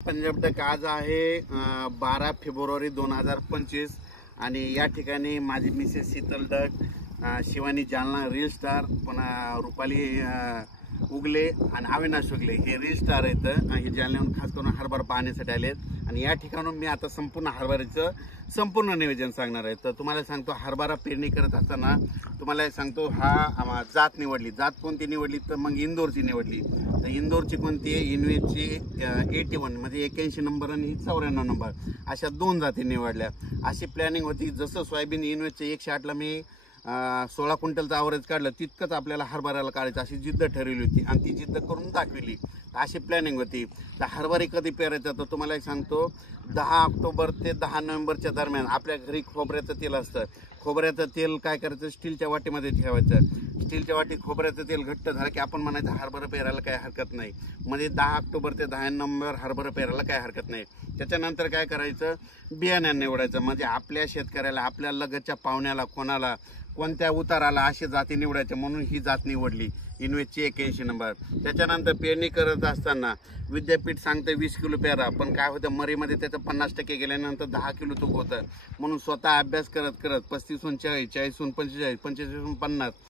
पंजाब तक आज आहे 12 फेब्रुवारी 2025 आणि या ठिकाणी माझी Mrs Sheetal duck, Shivani Jalna reel star, पुन्हा रुपाली उगले आणि अविनाश उगले हे रील स्टार आहेत. हे जालन्याहून खास करून हरभरा पाहण्यासाठी आलेत आणि या ठिकाणून मी आता संपूर्ण हरभऱ्याचं संपूर्ण नियोजन सांगणार आहे. तर तुम्हाला सांगतो, हरभरा पेरणी करत असताना तुम्हाला सांगतो हा जात निवडली. जात कोणती निवडली तर मग इंदोरची निवडली. तर इंदोरची कोणती आहे? इनवेची 81 म्हणजे 81 नंबर आणि 94 नंबर अशा दोन जाती निवडल्या. अशी प्लॅनिंग होती. जसं सोयाबीन इनवेचे 108ला मी 16 क्विंटलचं ॲव्हरेज काढलं, तितकंच आपल्याला हरभऱ्याला काढायचं अशी जिद्द ठरवली होती आणि ती जिद्द करून दाखविली. अशी प्लॅनिंग होती. तर हरभरे कधी पेरायचं तर तुम्हाला एक सांगतो, 10 ऑक्टोबर ते 10 नोव्हेंबरच्या दरम्यान आपल्या घरी खोबऱ्याचं तेल असतं. खोबऱ्याचं तेल काय करायचं, स्टीलच्या वाटीमध्ये ठेवायचं. स्टीलच्या वाटीत खोबऱ्याचं तेल घट्ट झालं की आपण म्हणायचं हरभरा पेरायला काय हरकत नाही. म्हणजे 10 ऑक्टोबर ते 10 नोव्हेंबर हरभरा पेरायला काय हरकत नाही. त्याच्यानंतर काय करायचं, बियाणं निवडायचं. म्हणजे आपल्या शेतकऱ्याला, आपल्या लगतच्या पाहुण्याला, कोणाला कोणत्या उताराला अशी जाती निवडायच्या, म्हणून ही जात निवडली इनवेची 81 नंबर. त्याच्यानंतर पेरणी करत असताना विद्यापीठ सांगतं 20 किलो पेरा, पण काय होतं मरीमध्ये त्याचं 50% गेल्यानंतर 10 किलो तूक होतं. म्हणून स्वतः अभ्यास करत करत 35 40 40 45 45 50